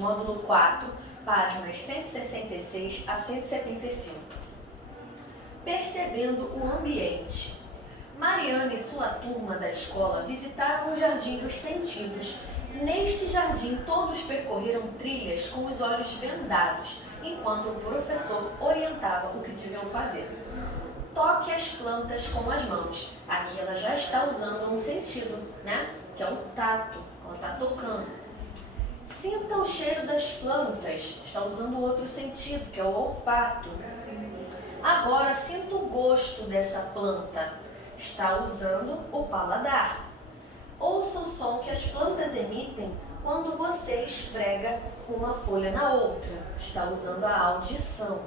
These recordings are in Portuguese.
módulo 4, páginas 166 a 175. Percebendo o ambiente. Mariana e sua turma da escola visitaram o Jardim dos Sentidos. Neste jardim, todos percorreram trilhas com os olhos vendados, enquanto o professor orientava o que deviam fazer. Toque as plantas com as mãos. Aqui ela já está usando um sentido, né? Que é o tato. Ela está tocando. Sinta o cheiro das plantas. Está usando outro sentido, que é o olfato. Agora, sinta o gosto dessa planta. Está usando o paladar. Ouça o som que as plantas emitem quando você esfrega uma folha na outra. Está usando a audição.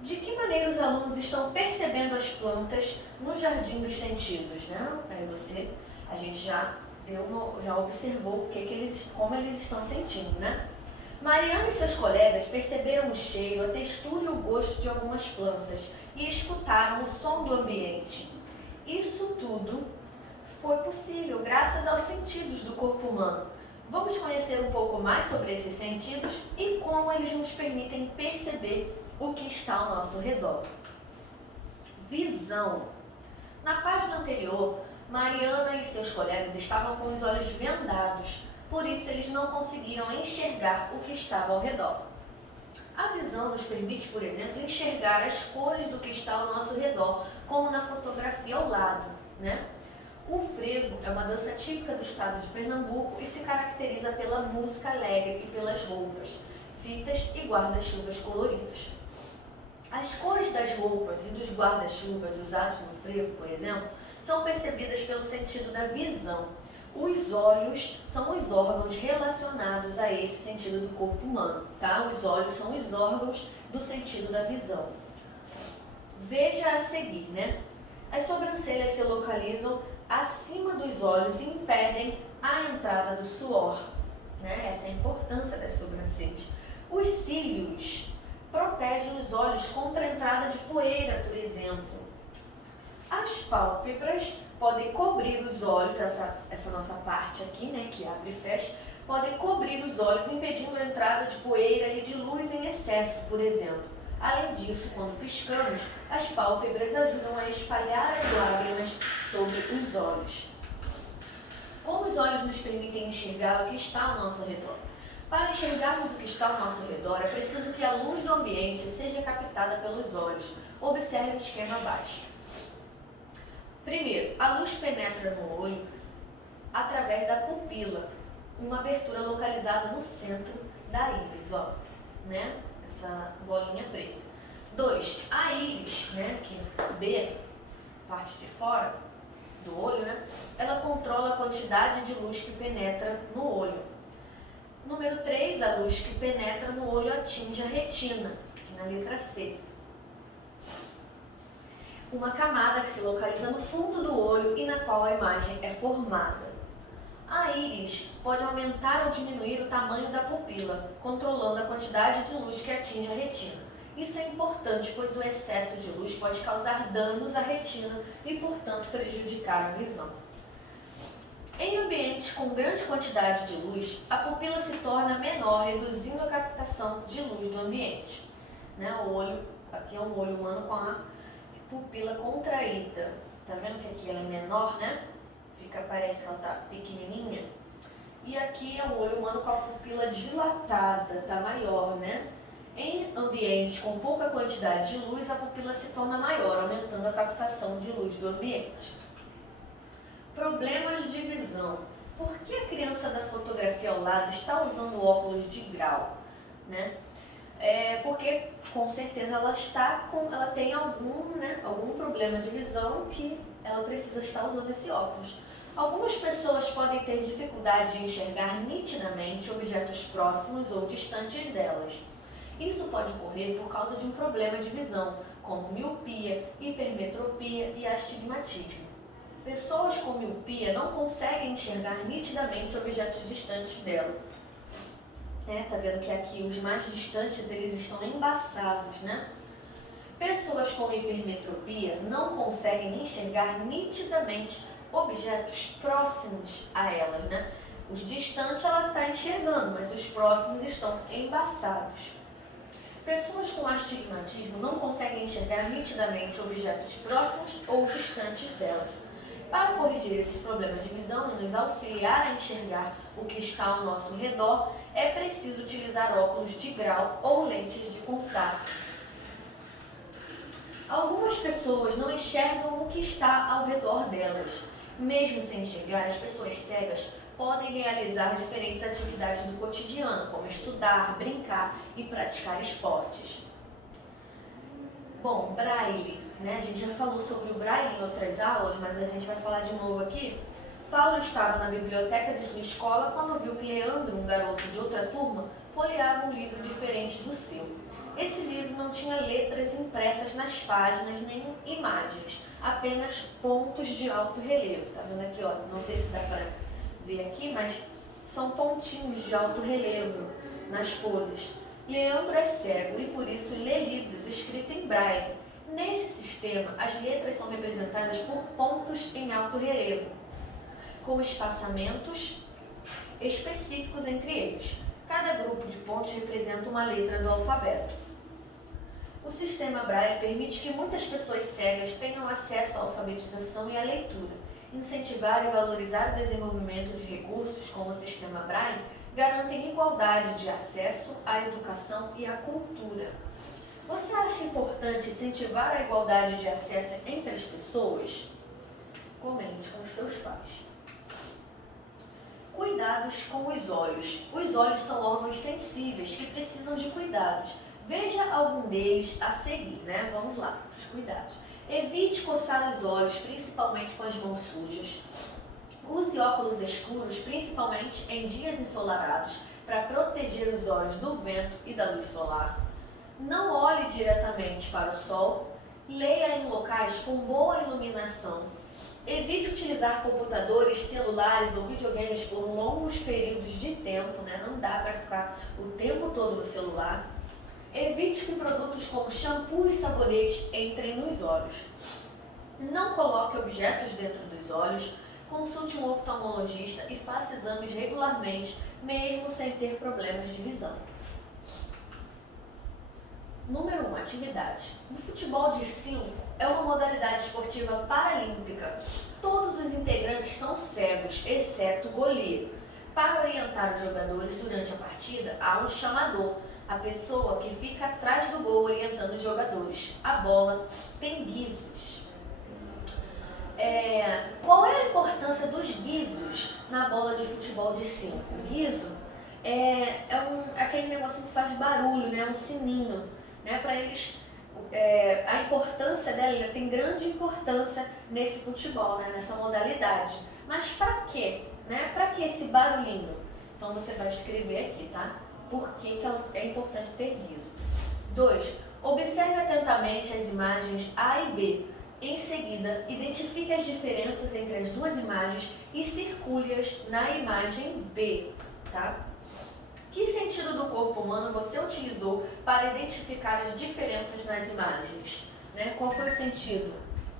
De que maneira os alunos estão percebendo as plantas no Jardim dos Sentidos, né? Aí a gente já observou como eles estão sentindo, né? Mariana e seus colegas perceberam o cheiro, a textura e o gosto de algumas plantas e escutaram o som do ambiente. Isso tudo foi possível graças aos sentidos do corpo humano. Vamos conhecer um pouco mais sobre esses sentidos e como eles nos permitem perceber o que está ao nosso redor. Visão. Na página anterior, Mariana e seus colegas estavam com os olhos vendados, por isso eles não conseguiram enxergar o que estava ao redor. A visão nos permite, por exemplo, enxergar as cores do que está ao nosso redor, como na fotografia ao lado, né? O frevo é uma dança típica do estado de Pernambuco e se caracteriza pela música alegre e pelas roupas, fitas e guarda-chuvas coloridos. As cores das roupas e dos guarda-chuvas usados no frevo, por exemplo, são percebidas pelo sentido da visão. Os olhos são os órgãos relacionados a esse sentido do corpo humano, tá? Os olhos são os órgãos do sentido da visão. Veja a seguir, né? As sobrancelhas se localizam acima dos olhos e impedem a entrada do suor, né? Essa é a importância das sobrancelhas. Os cílios protegem os olhos contra a entrada de poeira, por exemplo. As pálpebras podem cobrir os olhos, essa nossa parte aqui, né, que abre e fecha, podem cobrir os olhos, impedindo a entrada de poeira e de luz em excesso, por exemplo. Além disso, quando piscamos, as pálpebras ajudam a espalhar as lágrimas sobre os olhos. Como os olhos nos permitem enxergar o que está ao nosso redor? Para enxergarmos o que está ao nosso redor, é preciso que a luz do ambiente seja captada pelos olhos. Observe o esquema abaixo. Primeiro, a luz penetra no olho através da pupila, uma abertura localizada no centro da íris, ó, né? Essa bolinha preta. 2. A íris, né, que B, parte de fora do olho, né? Ela controla a quantidade de luz que penetra no olho. Número 3, a luz que penetra no olho atinge a retina, aqui na letra C. Uma camada que se localiza no fundo do olho e na qual a imagem é formada. A íris pode aumentar ou diminuir o tamanho da pupila, controlando a quantidade de luz que atinge a retina. Isso é importante, pois o excesso de luz pode causar danos à retina e, portanto, prejudicar a visão. Em ambientes com grande quantidade de luz, a pupila se torna menor, reduzindo a captação de luz do ambiente. Né? O olho, aqui é um olho humano com a pupila contraída. Tá vendo que aqui ela é menor, né? Parece que ela tá pequenininha. E aqui é o olho humano com a pupila dilatada, tá maior, né? Em ambientes com pouca quantidade de luz, a pupila se torna maior, aumentando a captação de luz do ambiente. Problemas de visão. Por que a criança da fotografia ao lado está usando óculos de grau, né? Porque com certeza ela tem algum problema de visão que ela precisa estar usando esse óculos. Algumas pessoas podem ter dificuldade de enxergar nitidamente objetos próximos ou distantes delas. Isso pode ocorrer por causa de um problema de visão, como miopia, hipermetropia e astigmatismo. Pessoas com miopia não conseguem enxergar nitidamente objetos distantes dela. Tá vendo que aqui os mais distantes eles estão embaçados, né? Pessoas com hipermetropia não conseguem enxergar nitidamente objetos próximos a elas, né? Os distantes ela está enxergando, mas os próximos estão embaçados. Pessoas com astigmatismo não conseguem enxergar nitidamente objetos próximos ou distantes delas. Para corrigir esses problemas de visão e nos auxiliar a enxergar o que está ao nosso redor, é preciso utilizar óculos de grau ou lentes de contato. Algumas pessoas não enxergam o que está ao redor delas. Mesmo sem enxergar, as pessoas cegas podem realizar diferentes atividades do cotidiano, como estudar, brincar e praticar esportes. Bom, Braille, né? A gente já falou sobre o Braille em outras aulas, mas a gente vai falar de novo aqui. Paulo estava na biblioteca de sua escola quando viu que Leandro, um garoto de outra turma, folheava um livro diferente do seu. Esse livro não tinha letras impressas nas páginas nem imagens, apenas pontos de alto relevo. Tá vendo aqui, ó? Não sei se dá para ver aqui, mas são pontinhos de alto relevo nas folhas. Leandro é cego e por isso lê livros escritos em braille. Nesse sistema, as letras são representadas por pontos em alto relevo, com espaçamentos específicos entre eles. Cada grupo de pontos representa uma letra do alfabeto. O sistema Braille permite que muitas pessoas cegas tenham acesso à alfabetização e à leitura. Incentivar e valorizar o desenvolvimento de recursos como o sistema Braille garantem igualdade de acesso à educação e à cultura. Você acha importante incentivar a igualdade de acesso entre as pessoas? Comente com os seus pais. Cuidados com os olhos. Os olhos são órgãos sensíveis que precisam de cuidados. Veja algum deles a seguir, né? Vamos lá, os cuidados. Evite coçar os olhos, principalmente com as mãos sujas. Use óculos escuros, principalmente em dias ensolarados, para proteger os olhos do vento e da luz solar. Não olhe diretamente para o sol. Leia em locais com boa iluminação. Evite utilizar computadores, celulares ou videogames por longos períodos de tempo, né? Não dá para ficar o tempo todo no celular. Evite que produtos como shampoo e sabonete entrem nos olhos. Não coloque objetos dentro dos olhos. Consulte um oftalmologista e faça exames regularmente, mesmo sem ter problemas de visão. Número 1, atividade. O futebol de 5 é uma modalidade esportiva paralímpica. Todos os integrantes são cegos, exceto o goleiro. Para orientar os jogadores durante a partida, há um chamador, a pessoa que fica atrás do gol orientando os jogadores. A bola tem guizos. Qual é a importância dos guizos na bola de futebol de 5? O guizo é aquele negocinho que faz barulho, né? Um sininho. Né? Para eles, a importância dela, ela tem grande importância nesse futebol, né? Nessa modalidade. Mas para quê? Né? Para que esse barulhinho? Então você vai escrever aqui, tá? Por que é importante ter guizo. 2. Observe atentamente as imagens A e B. Em seguida, identifique as diferenças entre as duas imagens e circule-as na imagem B, tá? Que sentido do corpo humano você utilizou para identificar as diferenças nas imagens? Né? Qual foi o sentido?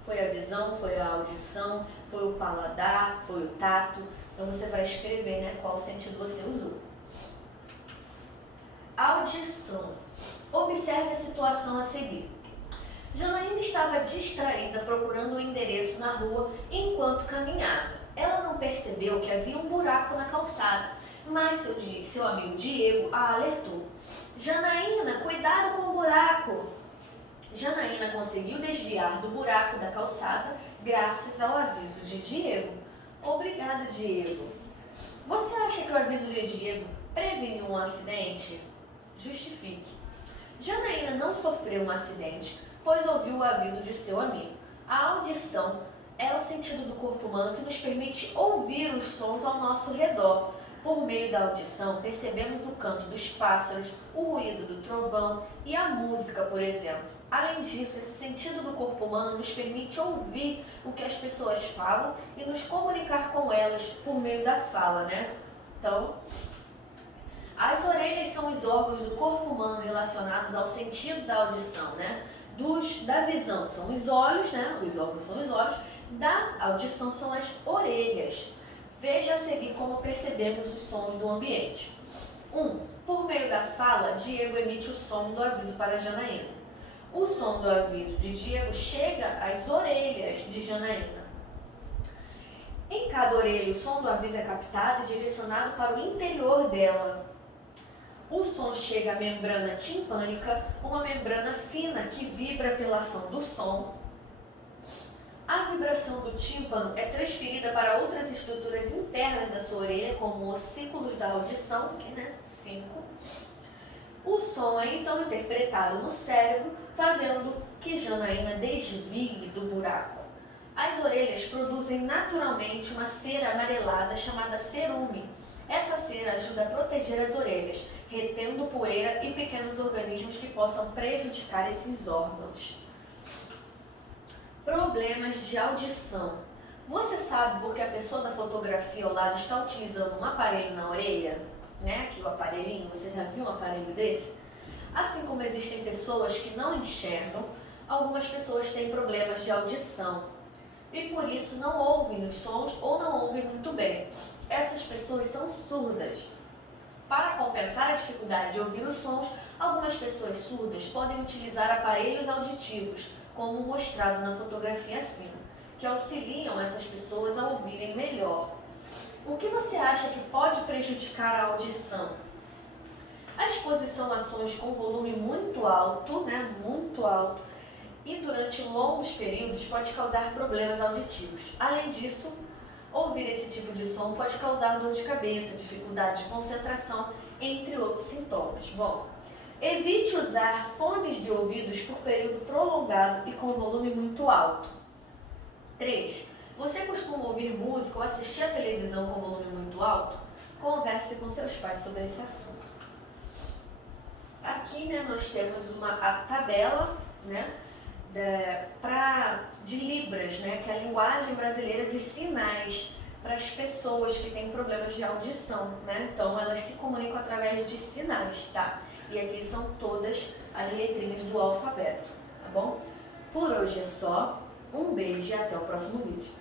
Foi a visão, foi a audição, foi o paladar, foi o tato? Então você vai escrever, né, qual sentido você usou. Audição. Observe a situação a seguir. Janaína estava distraída procurando o endereço na rua enquanto caminhava. Ela não percebeu que havia um buraco na calçada, mas seu amigo Diego a alertou. Janaína, cuidado com o buraco! Janaína conseguiu desviar do buraco da calçada graças ao aviso de Diego. Obrigada, Diego. Você acha que o aviso de Diego preveniu um acidente? Justifique. Janaína não sofreu um acidente, pois ouviu o aviso de seu amigo. A audição é o sentido do corpo humano que nos permite ouvir os sons ao nosso redor. Por meio da audição, percebemos o canto dos pássaros, o ruído do trovão e a música, por exemplo. Além disso, esse sentido do corpo humano nos permite ouvir o que as pessoas falam e nos comunicar com elas por meio da fala, né? Então, as orelhas são os órgãos do corpo humano relacionados ao sentido da audição, né? Da visão são os olhos, né? Os órgãos são os olhos. Da audição são as orelhas. Veja a seguir como percebemos os sons do ambiente. 1. Por meio da fala, Diego emite o som do aviso para Janaína. O som do aviso de Diego chega às orelhas de Janaína. Em cada orelha, o som do aviso é captado e direcionado para o interior dela. O som chega à membrana timpânica, uma membrana fina que vibra pela ação do som. A vibração do tímpano é transferida para outras estruturas internas da sua orelha, como os ossículos da audição, aqui, 5. O som é então interpretado no cérebro, fazendo que Janaína desvie do buraco. As orelhas produzem naturalmente uma cera amarelada chamada cerume. Essa cera ajuda a proteger as orelhas, retendo poeira e pequenos organismos que possam prejudicar esses órgãos. Problemas de audição. Você sabe por que a pessoa da fotografia ao lado está utilizando um aparelho na orelha? Aqui o aparelhinho, você já viu um aparelho desse? Assim como existem pessoas que não enxergam, algumas pessoas têm problemas de audição e por isso não ouvem os sons ou não ouvem muito bem. Essas pessoas são surdas. Para compensar a dificuldade de ouvir os sons, algumas pessoas surdas podem utilizar aparelhos auditivos, como mostrado na fotografia acima, que auxiliam essas pessoas a ouvirem melhor. O que você acha que pode prejudicar a audição? A exposição a sons com volume muito alto, muito alto, e durante longos períodos pode causar problemas auditivos. Além disso, ouvir esse tipo de som pode causar dor de cabeça, dificuldade de concentração, entre outros sintomas. Bom, evite usar fones de ouvidos por período prolongado e com volume muito alto. 3. Você costuma ouvir música ou assistir a televisão com volume muito alto? Converse com seus pais sobre esse assunto. Aqui nós temos a tabela de Libras, que é a linguagem brasileira de sinais para as pessoas que têm problemas de audição. Então elas se comunicam através de sinais, tá? E aqui são todas as letrinhas do alfabeto, tá bom? Por hoje é só. Um beijo e até o próximo vídeo.